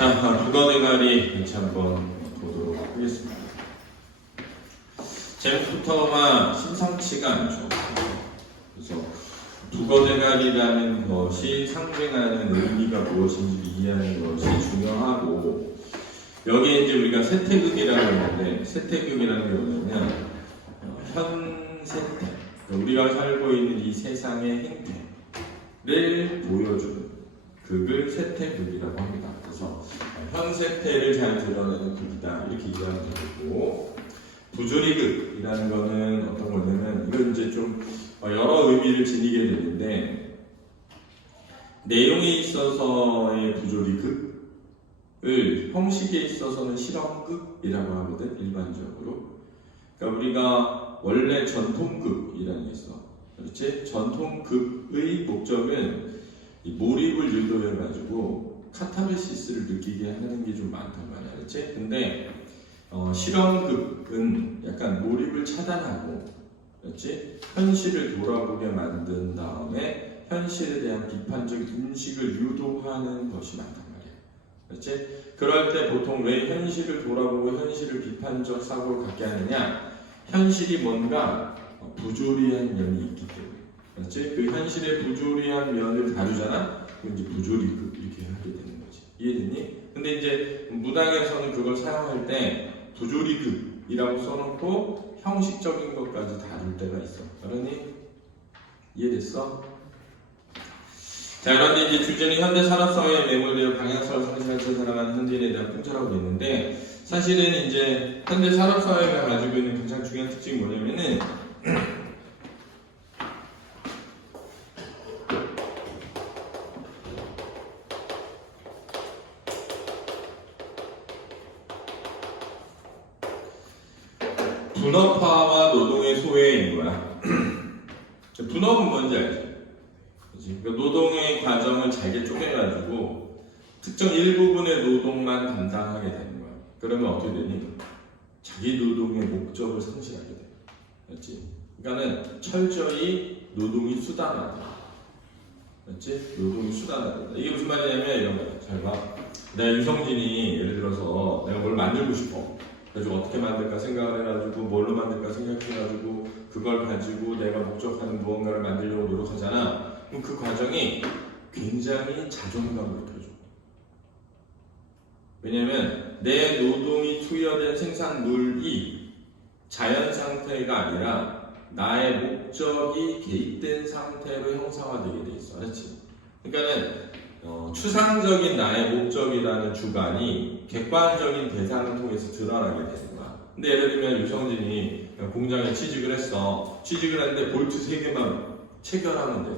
자, 국어대가리 같이 한번 보도록 하겠습니다. 제목부터가 심상치가 않죠. 그래서 국어대가리라는 것이 상징하는 의미가 무엇인지 이해하는 것이 중요하고, 여기에 이제 우리가 세태극이라고 하는데, 세태극이라는 게 뭐냐면 현세태, 우리가 살고 있는 이 세상의 행태를 보여주는 극을 세태극이라고 합니다. 그래서 현세태를 잘 드러내는 극이다, 이렇게 이해하면 되고, 부조리극이라는 거는 어떤 거냐면, 이건 이제 좀 여러 의미를 지니게 되는데, 내용에 있어서의 부조리극을 형식에 있어서는 실험극이라고 하거든, 일반적으로. 그러니까 우리가 원래 전통극이라는 게 있어. 그렇지? 전통극의 목적은 이 몰입을 유도해가지고 카타르시스를 느끼게 하는 게 좀 많단 말이야. 그렇지? 근데 실험극은 약간 몰입을 차단하고, 그렇지? 현실을 돌아보게 만든 다음에 현실에 대한 비판적 인식을 유도하는 것이 많단 말이야. 그렇지? 그럴 때 보통 왜 현실을 돌아보고 현실을 비판적 사고를 갖게 하느냐? 현실이 뭔가 부조리한 면이 있기 때문에. 그렇지? 그 현실의 부조리한 면을 다루잖아? 그럼 이제 부조리극 이렇게 하게 되는 거지. 이해됐니? 근데 이제 문학에서는 그걸 사용할 때 부조리극이라고 써놓고 형식적인 것까지 다룰 때가 있어. 그러니? 이해됐어? 자, 그런데 이제 주제는 현대 산업사회에 매몰되어 방향성을 상실하면서 살아가는 현대인에 대한 풍자라고 되어 있는데, 사실은 이제 현대 산업사회가 가지고 있는 가장 중요한 특징이 뭐냐면은 분업화와 노동의 소외인 거야. 분업은 뭔지 알지? 그러니까 노동의 과정을 잘게 쪼개가지고 특정 일부분의 노동만 담당하게 되는 거야. 그러면 어떻게 되니? 자기 노동의 목적을 상실하게 돼. 그렇지? 그러니까는 철저히 노동이 수단화돼. 그렇지? 노동이 수단화된다. 이게 무슨 말이냐면 이런 거야. 잘 봐. 내가 유성진이 예를 들어서 내가 뭘 만들고 싶어. 그래서 어떻게 만들까 생각을 해가지고 뭘로 만들까 생각해가지고 그걸 가지고 내가 목적하는 무언가를 만들려고 노력하잖아. 그럼 그 과정이 굉장히 자존감을 높여줘. 왜냐면 내 노동이 투여된 생산물이 자연 상태가 아니라 나의 목적이 개입된 상태로 형상화되게 돼 있어. 그렇지? 그러니까는 추상적인 나의 목적이라는 주관이 객관적인 대상을 통해서 드러나게 되는 거야. 근데 예를 들면 유성진이 공장에 취직을 했어. 취직을 했는데 볼트 3개만 체결하면 돼.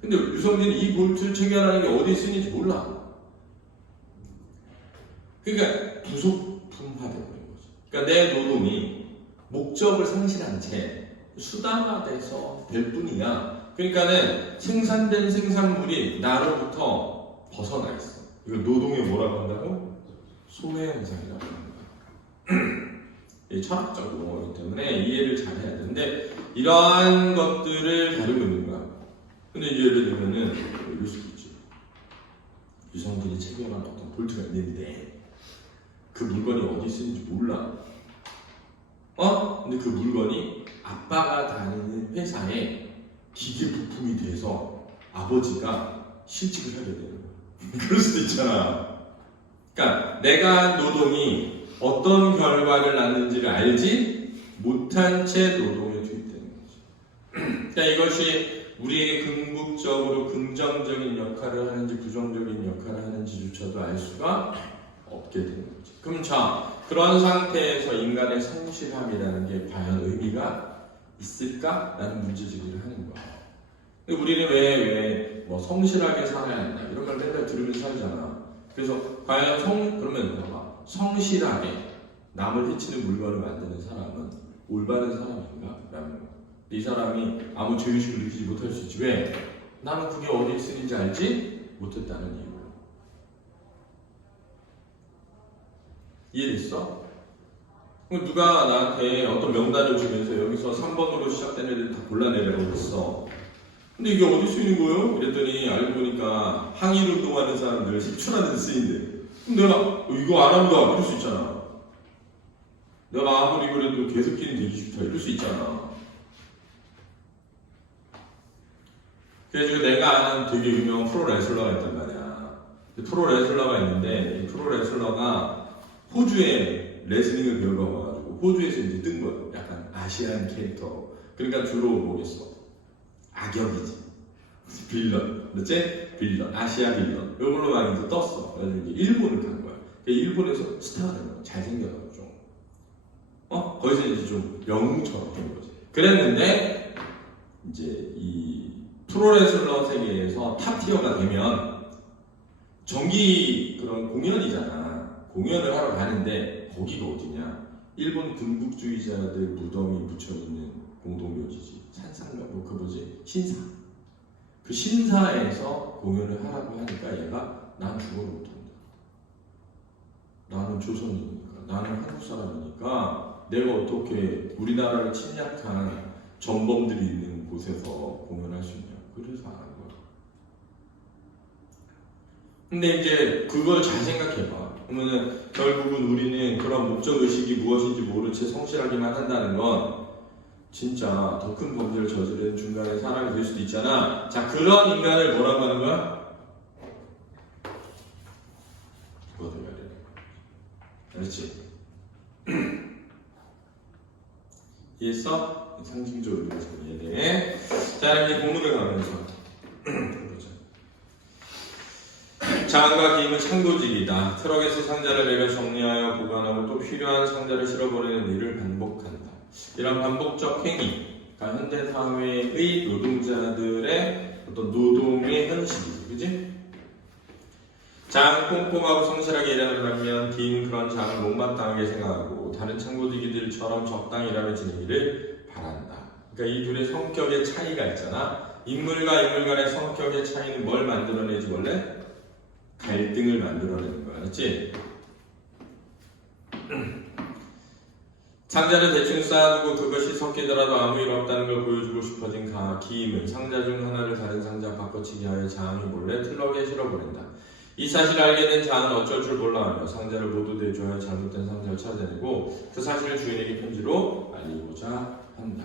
근데 유성진이 이 볼트 체결하는 게 어디 쓰는지 몰라. 그러니까 부속품화되는 거지. 그러니까 내 노동이 목적을 상실한 채 수단화돼서 될 뿐이야. 그러니까는 생산된 생산물이 나로부터 벗어나 있어. 이걸 노동에 뭐라고 한다고? 소외 현상이라고 하는 거야. 철학적 용어이기 때문에 이해를 잘 해야 되는데, 이러한 것들을 다루고 있는 거야. 근데 이제 예를 들면은 이럴 수도 있지. 유성진이 체결한 어떤 볼트가 있는데 그 물건이 어디 쓰는지 몰라. 근데 그 물건이 아빠가 다니는 회사에 기계 부품이 돼서 아버지가 실직을 하게 되는 거야. 그럴 수도 있잖아. 그러니까 내가 한 노동이 어떤 결과를 낳는지를 알지 못한 채 노동에 투입되는 거지. 그러니까 이것이 우리에게 궁극적으로 긍정적인 역할을 하는지 부정적인 역할을 하는지조차도 알 수가 없게 되는 거지. 그럼 자, 그런 상태에서 인간의 성실함이라는 게 과연 의미가 있을까라는 문제제기를 하는 거야. 근데 우리는 왜 뭐 성실하게 살아야 한다 이런 걸 맨날 들으면서 살잖아. 그래서 과연 그러면 봐봐, 성실하게 남을 해치는 물건을 만드는 사람은 올바른 사람인가? 라는 거야. 이 사람이 아무 죄의식을 느끼지 못할 수 있지. 왜? 나는 그게 어디에 쓰는지 알지 못했다는 이유로. 이해됐어? 그럼 누가 나한테 어떤 명단을 주면서 여기서 3번으로 시작된 애들 다 골라내라고 했어. 근데 이게 어디 쓰이는 거예요? 그랬더니 알고 보니까 항일운동하는 사람들 색출하는 데 쓰인대. 그럼 내가 이거 안 합니다 이럴 수 있잖아. 내가 아무리 그래도 개새끼는 되기 싫다 이럴 수 있잖아. 그래서 내가 아는 되게 유명한 프로 레슬러가 있단 말이야. 프로 레슬러가 있는데 이 프로 레슬러가 호주에 레슬링을 배우러 와가지고 호주에서 이제 뜬 거야. 약간 아시안 캐릭터. 그러니까 주로 뭐겠어? 악역이지. 빌런. 그렇지? 빌런. 아시아 빌런. 이걸로 막 이제 떴어. 그래서 이제 일본을 간 거야. 일본에서 스타가 된 거야. 잘생겨가지고 좀. 거기서 이제 좀 영웅처럼 된 거지. 그랬는데 이제 이 프로레슬러 세계에서 탑티어가 되면 정기 그런 공연이잖아. 공연을 하러 가는데 거기가 어디냐? 일본 군국주의자들 무덤이 묻혀있는 공동묘지지. 산상가 그 뭐지? 신사. 그 신사에서 공연을 하라고 하니까 얘가 난 죽어도 못한다. 나는 조선이니까. 나는 한국 사람이니까 내가 어떻게 우리나라를 침략한 전범들이 있는 곳에서 공연할 수 있냐. 그래서 안 한 거야. 근데 이제 그걸 잘 생각해봐. 그러면은 결국은 우리는 그런 목적의식이 무엇인지 모른 채 성실하기만 한다는 건 진짜 더 큰 범죄를 저지른 중간에 사람이 될 수도 있잖아. 자, 그런 인간을 뭐라고 하는 거야? 죽어도 말이야. 그렇지? 이해했어? 상징적으로 정리해야 돼. 자, 이제 본문을 가면서 보자. 장과 기임은 창고직이다. 트럭에서 상자를 내려 정리하여 보관하고 또 필요한 상자를 실어버리는 일을 반복한다. 이런 반복적 행위, 그러니까 현대 사회의 노동자들의 어떤 노동의 현실이지, 그지? 장 꼼꼼하고 성실하게 일하는 반면 기임은 그런 장을 못마땅하게 생각하고 다른 창고직이들처럼 적당히 일하며 지내기를 바란다. 그러니까 이 둘의 성격의 차이가 있잖아. 인물과 인물 간의 성격의 차이는 뭘 만들어내지 원래? 갈등을 만들어내는 거야. 그렇지? 상자를 대충 쌓아두고 그것이 섞이더라도 아무 일 없다는 걸 보여주고 싶어진 기임은 상자 중 하나를 다른 상자 바꿔치기 하여 장이 몰래 트럭에 실어버린다. 이 사실을 알게 된 장은 어쩔 줄 몰라하며 상자를 모두 대조하여 잘못된 상자를 찾아내고 그 사실을 주인에게 편지로 알리고자 한다.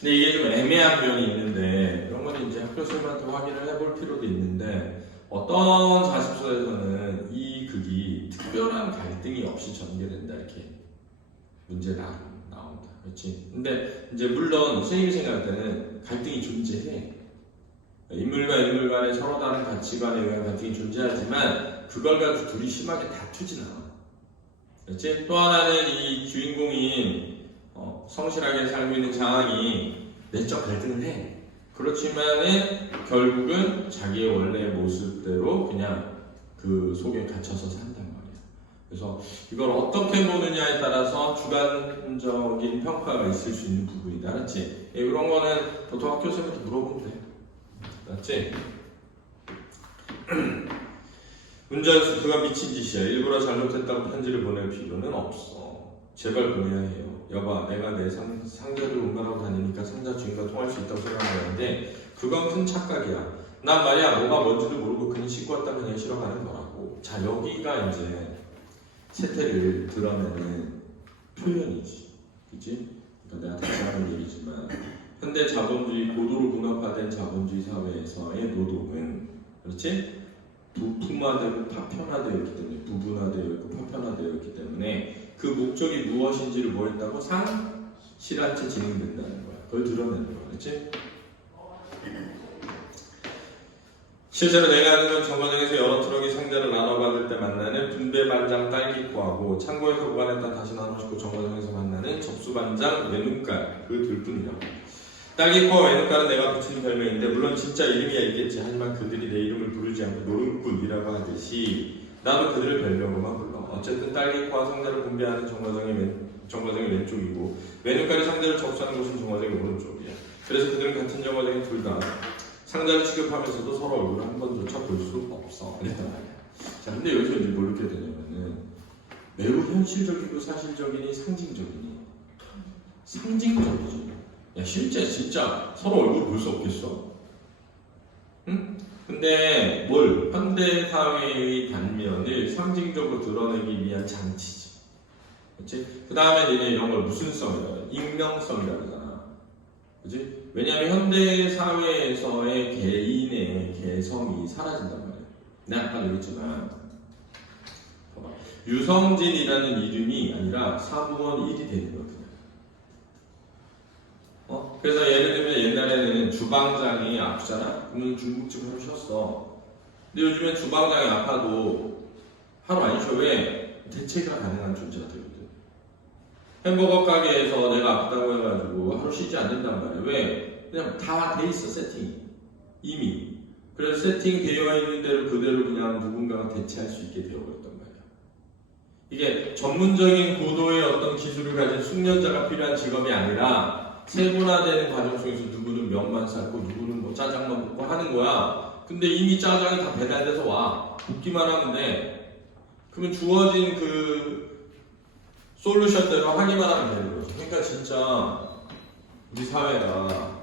근데 이게 좀 애매한 면이 있는데 이런 건 이제 학교 선생님한테 확인을 해볼 필요도 있는데 어떤 자습서에서는 이 극이 특별한 갈등이 없이 전개된다 이렇게 문제가 나온다. 그렇지? 근데 이제 물론 선생님이 생각할 때는 갈등이 존재해. 인물과 인물 간의 서로 다른 가치관에 의한 갈등이 존재하지만 그걸 가지고 둘이 심하게 다투진 않아. 그렇지? 또 하나는 이 주인공인 성실하게 살고 있는 장이 내적 갈등을 해. 그렇지만은 결국은 자기의 원래 모습대로 그냥 그 속에 갇혀서 산단 말이야. 그래서 이걸 어떻게 보느냐에 따라서 주관적인 평가가 있을 수 있는 부분이다. 알았지? 이런 거는 보통 학교 선생님한테 물어보면 돼. 맞지? 운전수 그가 미친 짓이야. 일부러 잘못했다고 편지를 보낼 필요는 없어. 제발 보내야 해요. 여봐, 내가 내 상자를 운반하고 다니니까 상자 주인과 통할 수 있다고 생각하는데 그건 큰 착각이야. 난 말이야 뭐가 뭔지도 모르고 그냥 싣고 왔다 그냥 실어가는 거라고. 자, 여기가 이제 세태를 드러내는 표현이지. 그치? 그러니까 내가 다시 하는 얘기지만 현대 자본주의, 고도로 문화화된 자본주의 사회에서의 노동은, 그렇지? 부품화되고 파편화되어 있기 때문에, 부분화되어 있고 파편화되어 있기 때문에 그 목적이 무엇인지를 뭐 했다고? 상실한 채 진행된다는 거야. 그걸 드러내는 거야. 그렇지? 실제로 내가 아는 건 정거장에서 여러 트럭이 상자를 나눠받을 때 만나는 분배반장 딸기코하고 창고에서 보관했다 다시 나눠주고 정거장에서 만나는 접수반장 외눈깔 그 둘뿐이라고. 딸기코와 외눈깔은 내가 붙인 별명인데 물론 진짜 이름이야 있겠지. 하지만 그들이 내 이름을 부르지 않고 노름꾼이라고 하듯이 나도 그들을 별명으로만 불러. 어쨌든 딸기코와 상자를 분배하는 정거장이 왼쪽이고 외눈깔이 상자를 접수하는 곳은 정거장이 오른쪽이야. 그래서 그들은 같은 정거장에 둘 다 상자를 취급하면서도 서로 얼굴을 한 번조차 볼 수 없어. 자, 근데 여기서 이제 뭘 느끼게 되냐면은 매우 현실적이고 사실적이니 상징적이니 상징적이지. 야, 실제 진짜 서로 얼굴 볼 수 없겠어? 응? 근데 뭘 한 현대 사회의 단면을 상징적으로 드러내기 위한 장치지. 그렇지? 그 다음에 이제 이런 걸 무슨 성이라 그래? 익명성이라고 그러잖아. 그렇지? 왜냐하면 현대 사회에서의 개인의 개성이 사라진단 말이야. 내가 아까 얘기했지만 봐봐. 유성진이라는 이름이 아니라 사무원 1이 되는 거거든. 그래서 예를 들면 옛날에는 주방장이 아프잖아? 그러면 중국집 하루 쉬었어. 근데 요즘엔 주방장이 아파도 하루 안 쉬어. 왜? 대체가 가능한 존재가 되거든. 햄버거 가게에서 내가 아프다고 해가지고 하루 쉬지 않는단 말이야. 왜? 그냥 다 돼 있어, 세팅이. 이미. 그래서 세팅되어 있는 대로 그대로 그냥 누군가가 대체할 수 있게 되어버렸단 말이야. 이게 전문적인 고도의 어떤 기술을 가진 숙련자가 필요한 직업이 아니라 세분화되는 과정 속에서 누구는 면만 삶고 누구는 뭐 짜장만 먹고 하는 거야. 근데 이미 짜장이 다 배달돼서 와. 붓기만 하면 돼. 그러면 주어진 그 솔루션대로 하기만 하면 되는 거죠. 그러니까 진짜 우리 사회가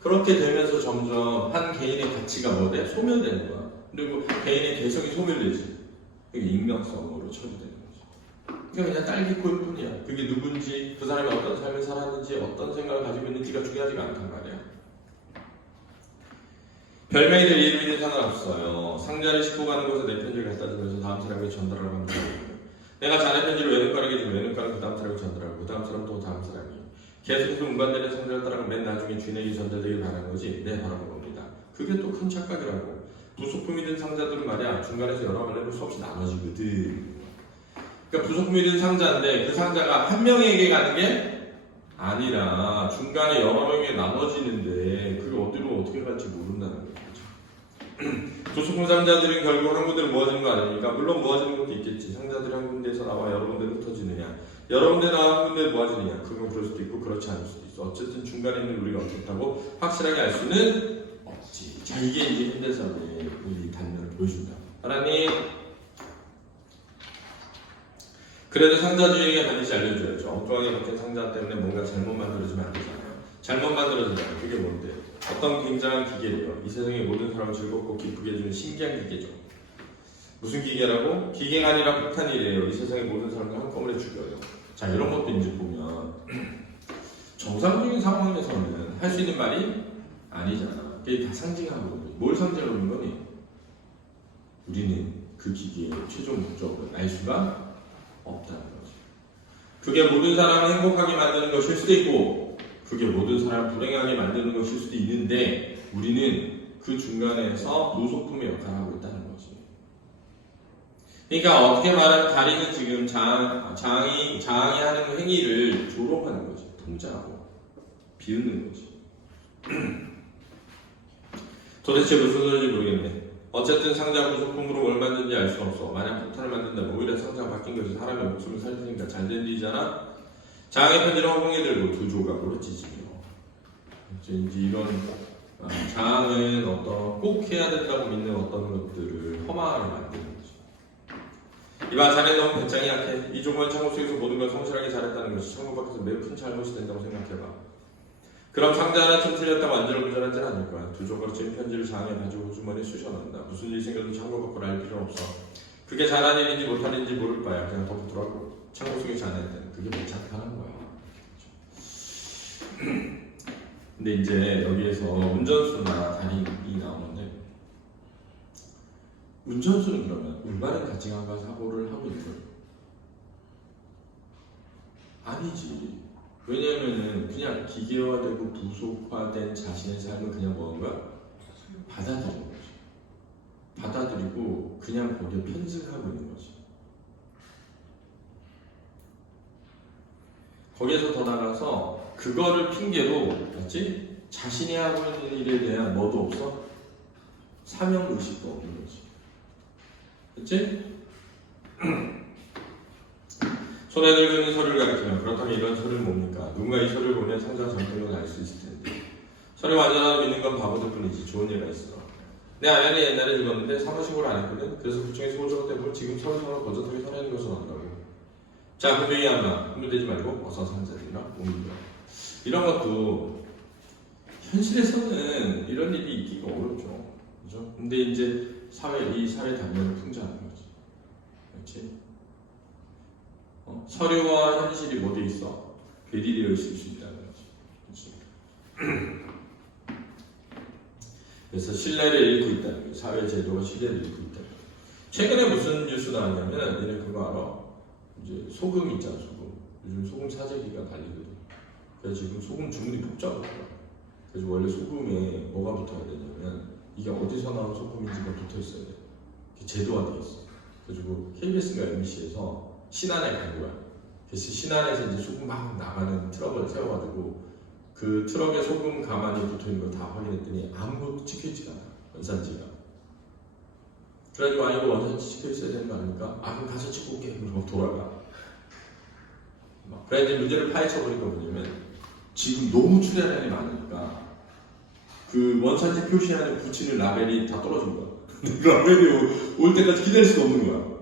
그렇게 되면서 점점 한 개인의 가치가 뭐돼? 소멸되는 거야. 그리고 개인의 개성이 소멸되지. 그게 익명성으로 처리되는 거지. 그냥 딸기코일 뿐이야. 그게 누군지, 그 사람이 어떤 삶을 살았는지, 어떤 생각을 가지고 있는지가 중요하지가 않단 말이야. 별명이 될 이름이든 상관없어요. 상자를 싣고 가는 곳에 내 편지를 갖다 주면서 다음 사람에게 전달하라고 하면 돼요. 내가 자네 편지를 외눈가락에 주면 외눈가락 그 다음 사람에게 전달하고 그 다음 사람 또 다음 사람이 계속해서 운반되는 상자를 따라가 맨 나중에 주인에게 전달되길 바라는 거지. 네, 바라는 겁니다. 그게 또 큰 착각이라고. 부속품이 든 상자들은 말이야 중간에서 여러 갈래로 수없이 나눠지거든. 그러니까 부속품이 든 상자인데 그 상자가 한 명에게 가는 게 아니라 중간에 여러 명에게 나눠지는데 그게 어디로 어떻게 갈지 모른다는 거죠. 부속품 상자들은 결국 한 군데로 모아지는 거 아닙니까? 물론 모아지는 것도 있겠지. 상자들이 한 군데에서 나와 여러 군데로 흩어지느냐, 여러 군데 나와 한 군데로 모아지느냐, 그건 그럴 수도 있고 그렇지 않을 수도 있어. 어쨌든 중간에 있는 우리가 어떻다고 확실하게 알 수는 없지. 자, 이게 이제 현대사회의 우리 단면을 보여준다. 하나님, 그래도 상자주의에게 반드시 알려줘야죠. 엉뚱하게 박힌 상자 때문에 뭔가 잘못 만들어지면 안 되잖아요. 잘못 만들어지면 그게 뭔데? 어떤 굉장한 기계예요. 이 세상의 모든 사람을 즐겁고 기쁘게 해주는 신기한 기계죠. 무슨 기계라고? 기계가 아니라 폭탄이래요. 이 세상의 모든 사람들 한꺼번에 죽여요. 자, 이런 것도 이제 보면 정상적인 상황에서는 할 수 있는 말이 아니잖아. 그게 다 상징하는 거니. 뭘 상징하고 있는 거니? 우리는 그 기계의 최종 목적을 알 수가 없다는 거죠. 그게 모든 사람을 행복하게 만드는 것일 수도 있고 그게 모든 사람을 불행하게 만드는 것일 수도 있는데 우리는 그 중간에서 노소품의 역할을 하고 있다는 거지. 그러니까 어떻게 말하면 다리는 지금 장이 하는 행위를 조롱하는 거지. 동작하고 비웃는 거지. 도대체 무슨 소리인지 모르겠네. 어쨌든 상자 부속품으로 뭘 만드는지 알 수가 없어. 만약 폭탄을 만든다면 오히려 상자가 바뀐 것이 사람의 목숨을 살리니까 잘 된 일이잖아. 장의 편지를 허공에 들고 두 조각으로 찢으며 이제 이런 장은 어떤 꼭 해야 된다고 믿는 어떤 것들을 험하게 만드는 거죠. 이봐, 자네 너무 배짱이 약해. 이 조그만 창고 속에서 모든 걸 성실하게 잘했다는 것이 창고 밖에서 매우 큰 잘못이 된다고 생각해봐. 그럼 상자 하나 좀 틀렸다고 안절부절하진 않을 거야. 두 조각으로 찐 편지를 장에 가지고 주머니에 쑤셔넣는다. 무슨 일이 생겨도 창고 밖으로 알 필요는 없어. 그게 잘한 일인지 못한 일인지 모를 바야. 그냥 덮어두라고. 창고 속에 자네한테는 그게 괜찮다는 거야. 근데 이제 여기에서 운전수나 달인이 나오는데 운전수는 그러면 올바른 가치관과 사고를 하고 있는 거예요? 아니지. 왜냐면은 그냥 기계화되고 부속화된 자신의 삶을 그냥 뭐는 거야? 받아들이는 거지. 받아들이고 그냥 거기에 편승하고 있는 거지. 거기에서 더 나가서 그거를 핑계로, 맞지? 자신이 하고 있는 일에 대한 뭐도 없어? 사명의식도 없는 거지. 그치? 손에 들고 있는 서류를 가리키면 그렇다면 이런 서류는 뭡니까? 누군가 이 서류를 보면 상자가 잘못된 걸 알 수 있을 텐데 서류 완전하다고 믿는 건 바보들 뿐이지. 좋은 예가 있어. 내 아내는 옛날에 읽었는데 사무식으로 안 했거든. 그래서 구청에서 호조가 때문에 지금 서류상으로 거젓하게 서류하는 것을 한다고. 자, 근데 아마 흥분되지 말고 어서 상자들이나 옮겨. 이런 것도 현실에서는 이런 일이 있기가 어렵죠. 그죠? 근데 이제 이 사회 단면을 풍자하는 거지. 그렇지? 서류와 현실이 뭐 돼 있어? 괴리되어 있을 수 있다는 거지. 그렇지? 그래서 신뢰를 잃고 있다는 거예요. 사회 제도가 신뢰를 잃고 있다는 거예요. 최근에 무슨 뉴스 나왔냐면, 얘네 그거 알아? 이제 소금 있잖아, 소금. 요즘 소금 사재기가 달리거든. 그래서 지금 소금 주문이 폭주하더라고요. 그래서 원래 소금에 뭐가 붙어야 되냐면, 이게 어디서 나온 소금인지가 붙어 있어야 돼. 제도화되어 있어. 그래가지고 KBS가 MBC에서 신안에 간 거야. 그래서 신안에서 이제 소금 막 나가는 트럭을 세워가지고 그 트럭에 소금 가만히 붙어 있는 거 다 확인했더니 아무것도 찍혀있지가 않아. 원산지가. 그래가지고 이거 원산지 찍혀있어야 되는 거 아닙니까? 그럼 가서 찍고 올게. 그러고 돌아가. 그래 이제 문제를 파헤쳐보니까 뭐냐면 지금 너무 출연량이 많으니까 그 원산지 표시하는 붙이는 라벨이 다 떨어진 거야. 라벨이 올 때까지 기다릴 수가 없는 거야.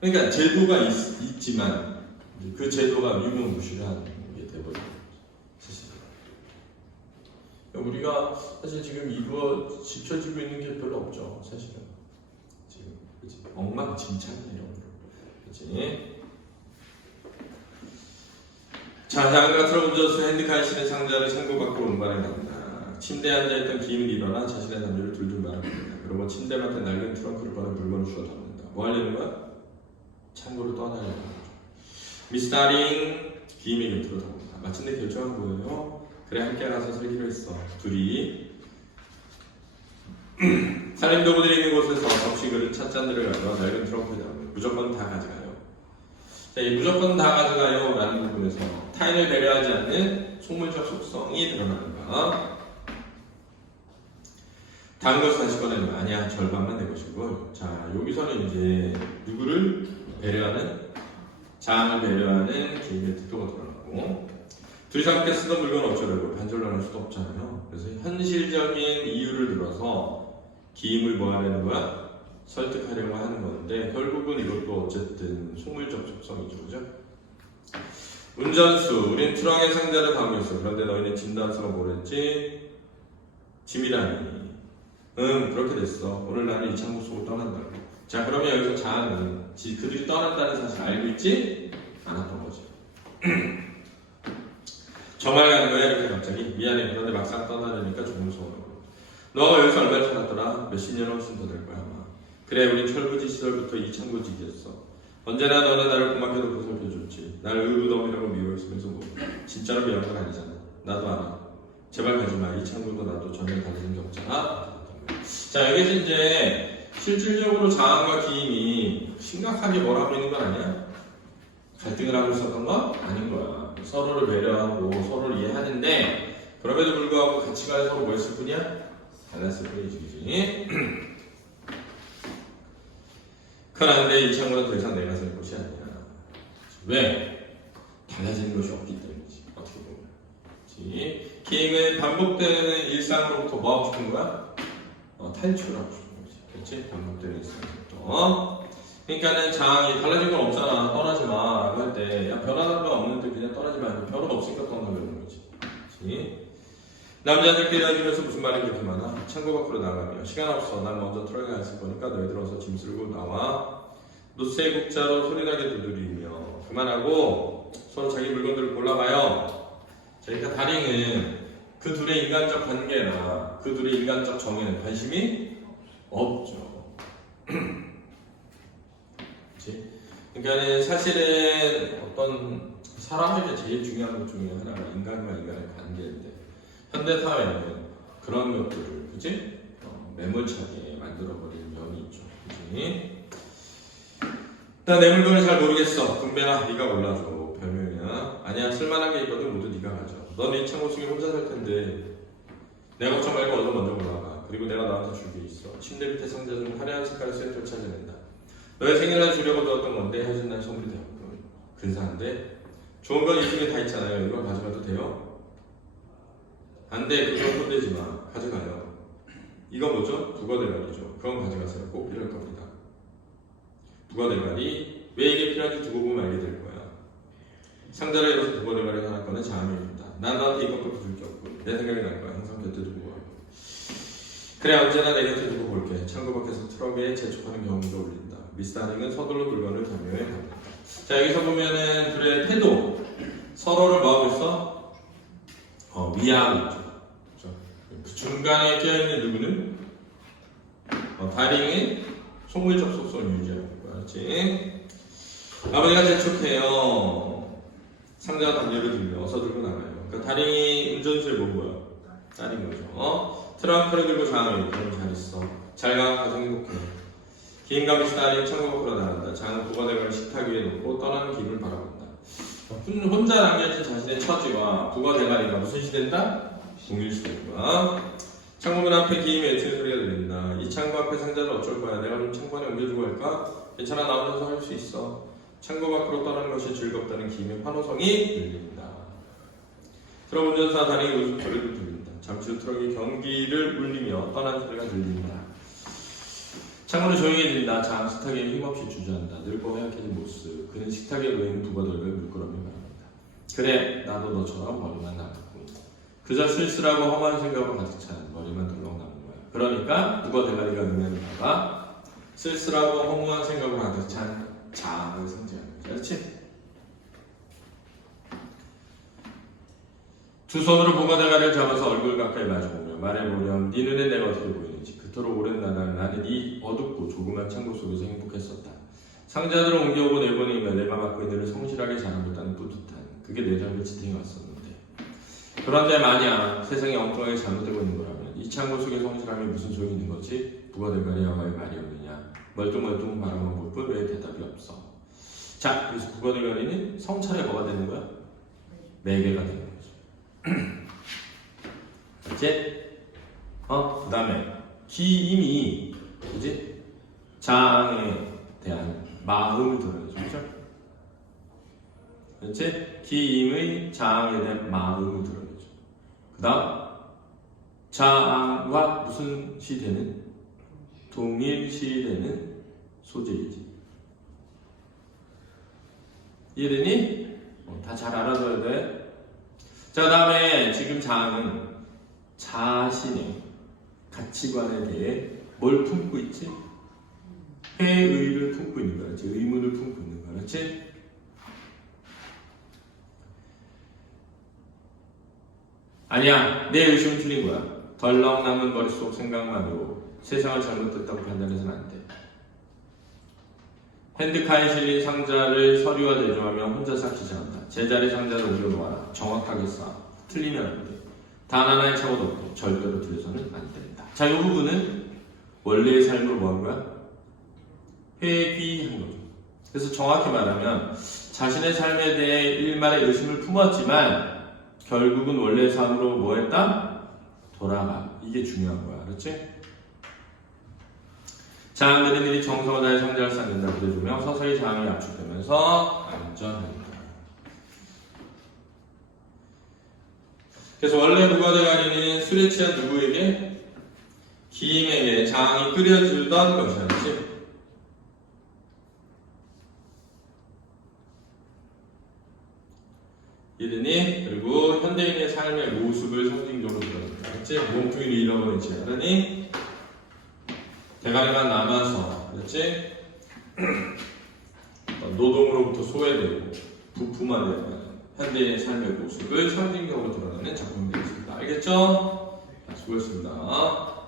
그러니까 제도가 있지만 그 제도가 유명무실한 게 돼버린 거죠. 사실. 우리가 사실 지금 이거 지켜지고 있는 게 별로 없죠. 사실은. 지금 그치? 엉망진창이에요. 그치? 자, 장가 트럭 운전수 핸드카에 실은 상자를 창고 밖으로 운반해 갑니다. 침대에 앉아있던 기임은 일어나 자신의 남자를 둘둘 말합니다. 그러고 침대 맡에 낡은 트렁크를 꺼내 물건을 주워 담는다. 뭐 하려는 거야? 창고를 떠나려는 거죠. 미스 다링 기임의 곁으로 다가온다. 마침내 결정한 거예요. 그래 함께 가서 살기로 했어. 둘이 살림도구들이 있는 곳에서 접시 그릇 찻잔들을 가져와 낡은 트렁크에 담으면 무조건 다 가져가요. 자, 이 무조건 다 가져가요 라는 부분에서 타인을 배려하지 않는 속물적 속성이 드러납니다. 다른 것을 다시 꺼내면 아니야 절반만 내 것이고. 자, 여기서는 이제 누구를 배려하는, 자아를 배려하는 기임의 뜻도가 드러나고, 둘이서 함께 쓰던 물건을 어쩌려고 반절로 할 수도 없잖아요. 그래서 현실적인 이유를 들어서 기임을 뭐 하려는 거야? 설득하려고 하는 건데 결국은 이것도 어쨌든 속물적 속성이죠. 그죠? 운전수, 우린 트럭에 상자를 담고 있어. 그런데 너희는 진단서가 뭐랬지? 짐이라니. 그렇게 됐어. 오늘 나는 이 창고 속으로 떠난다고. 자, 그러면 여기서 자아는 그들이 떠난다는 사실을 알고 있지 않았던 거죠. 정말 가는 거야 이렇게 갑자기? 미안해. 그런데 막상 떠나려니까 조금 서운하고. 너가 여기서 얼마를 살았더라? 몇십 년 훨씬 더 될 거야 아마. 그래, 우린 철부지 시절부터 이 창고직이었어. 언제나 너는 나를 고맙게도 보살펴줬지. 날 의붓덩이라고 미워했으면서 뭐 진짜로 미워한 건 아니잖아. 나도 알아. 제발 가지마. 이 창고도 나도 전혀 다른 게 없잖아. 자, 여기서 이제 실질적으로 자아과 기임이 심각하게 뭘 하고 있는 건 아니야? 갈등을 하고 있었던 건 아닌 거야. 서로를 배려하고 서로를 이해하는데 그럼에도 불구하고 가치가 서로 뭐였을 뿐이야? 달랐을 뿐이지. 그지? 그런데 이 창고는 더 이상 내가 살 곳이 아니야. 왜? 달라지는 것이 없기 때문이지. 어떻게 보면. 그치? 기임은 반복되는 일상으로부터 뭐 하고 싶은 거야? 탈출하고 싶은 거지. 그렇지? 반복되는 일상부터. 그러니까는 장이 달라진 건 없잖아. 떠나지 마. 라고 할 때, 야, 변화한 건 없는데 그냥 떠나지 마. 변화가 없으니까 떠나려는 거지. 그렇지? 남자들끼리 다니면서 무슨 말이 그렇게 많아? 창고 밖으로 나가며. 시간 없어. 난 먼저 트럭에 가 있을 거니까 너희들 어서 짐 쓸고 나와. 노쇠 국자로 소리나게 두드리며. 그만하고 서로 자기 물건들을 골라봐요. 자, 그러니까 다링은 그 둘의 인간적 관계나 그 둘의 인간적 정에는 관심이 없죠. 그치? 그러니까 사실은 어떤 사람에게 제일 중요한 것 중에 하나가 인간과 인간의 관계인데 현대 사회는 그런 것들을 그치? 매몰차게 만들어버리는 면이 있죠. 그치? 나 내 물건을 잘 모르겠어. 금배나 네가 골라줘. 별명이야. 아니야, 쓸만한 게 있거든. 모두 네가 가져. 넌 이 창고 속에 혼자 살 텐데 내 걱정 말고 얼른 먼저 올라가. 그리고 내가 너한테 줄 게 있어. 침대 밑에 상자 중 화려한 색깔의 스웨터를 찾아낸다. 너의 생일날 주려고 두었던 건데 헤어진 날 선물이 되었군. 근사한데? 좋은 건 이 중에 다 있잖아요. 이거 가져가도 돼요? 안 돼. 그건 손대지 마. 가져가요. 이거 뭐죠? 부거대가리죠. 그건 가져가세요. 꼭 필요할 겁니다. 부거대가리. 왜 이게 필요한지 두고 보면 알게 될 거야. 상자를 열어서 부거대가리를 하나 꺼내 자아입니다. 난 너한테 이것밖에 줄 게 없고 내 생각이 날 거야. 항상 곁에 두고 가고. 그래 언제나 내게 두고 볼게. 창고 밖에서 트럭에 재촉하는 경험도 올린다. 미스 하닝은 서둘러 물건을 담요해 갑니다. 자 여기서 보면은 둘의 태도 서로를 뭐하고 있어? 위하고 있죠. 그렇죠? 그 중간에 껴있는 누구는 다링이 속물 접속성을 유지하고 있고 그렇지? 아버지가 재촉해요. 상자가 담요를 들며 서둘러 나가요. 그러니까 다링이 운전수에 본 거야. 딸인 거죠. 트렁크를 들고 장을 그럼 잘 있어. 잘가 가정 행복해. 긴 감시 딸이 창고 밖으로 나간다. 장은 부과대가를 식탁 위에 놓고 떠나는 길을 바라본다. 혼자 남겨진 자신의 처지와 부과대가리가 무슨 시된다? 동일시된다. 창고문 앞에 기임의 외치는 소리가 들린다. 이 창고 앞에 상자를 어쩔 거야? 내가 좀 창고 안에 옮겨주고 할까? 괜찮아 나 혼자서 할 수 있어. 창고 밖으로 떠나는 것이 즐겁다는 기임의 환호성이 들린다. 트럭 운전사 다니기 웃음소리도 들린다. 잠시 후 트럭이 경기를 울리며 떠난 소리가 들린다. 창문은 조용해진다. 장 식탁에 힘없이 주저앉아 늙고 허약해진 모습. 그는 식탁에 놓인 부과들을 물끄러미 말합니다. 그래 나도 너처럼 머리만 남았고 그저 쓸쓸하고 험한 생각으로 가득 찬 머리만 덜렁 남은 거야. 그러니까 부과 대가리가 의미하는 바가 쓸쓸하고 허무한 생각으로 가득 찬 장을 상징하는 거지. 그렇지? 두 손으로 부과 대가리를 잡아서 얼굴 가까이 마주보며 말해보렴. 네 눈에 내가 어떻게 보이는지. 그토록 오랜 나는 이 어둡고 조그만 창고 속에서 행복했었다. 상자들을 옮겨오고 내보내며 내가 맡고 있는 일을 성실하게 잘하겠다는 뿌듯한 그게 내 삶의 지탱이 왔었는데 그런데 만약 세상이 엉뚱하게 잘못되고 있는 거라면 이 창고 속의 성실함이 무슨 소용이 있는 거지? 부과 대가리와의 말이 없느냐. 멀뚱멀뚱 바라만 볼 뿐 왜 대답이 없어. 자 그래서 부과 대가리는 성찰에 뭐가 되는 거야? 매개가 되는 거죠. 그치? 그 다음에 기임이 그지? 장에 대한 마음을 드러내죠. 그죠? 그치? 기임의 장에 대한 마음을 드러내죠. 그 다음 장과 무슨 시되는? 동일시되는 소재이지. 이해되니? 다 잘 알아둬야 돼. 자, 그 다음에 지금 장은 자신의 가치관에 대해 뭘 품고 있지? 회의를 품고 있는 거야. 그렇지? 의문을 품고 있는 거야. 그렇지? 아니야. 내 의심은 틀린 거야. 덜렁 남은 머릿속 생각만으로 세상을 잘못됐다고 판단해서는 안 돼. 핸드카에 실린 상자를 서류와 대조하며 혼자 쌓기 시작한다. 제자리 상자를 옮겨놓아라. 정확하게 쌓아. 틀리면 안 돼. 단 하나의 착오도 없고 절대로 틀려서는 안 된다. 자, 이 부분은 원래의 삶으로 뭐 한 거야? 회귀한 거죠. 그래서 정확히 말하면 자신의 삶에 대해 일말의 의심을 품었지만 결국은 원래의 삶으로 뭐 했다? 돌아가. 이게 중요한 거야. 그렇지? 장 그림들이 정성을 다해 상자를 쌓는다 그려주며 서서히 장이 압축되면서 안전합니다. 그래서 원래 부과 대가리는 술에 취한 누구에게? 기임에게 장이 끓여주던 것이었지. 이르니 그리고 현대인의 삶의 모습을 상징적으로 드러낸다. 그렇지? 몸뚱이를 잃어버리지 않으니 대가리만 남아서 그렇지? 노동으로부터 소외되고 부품화되는 현대인의 삶의 모습을 상징적으로 드러내는 작품이 되겠습니다. 알겠죠? 수고했습니다.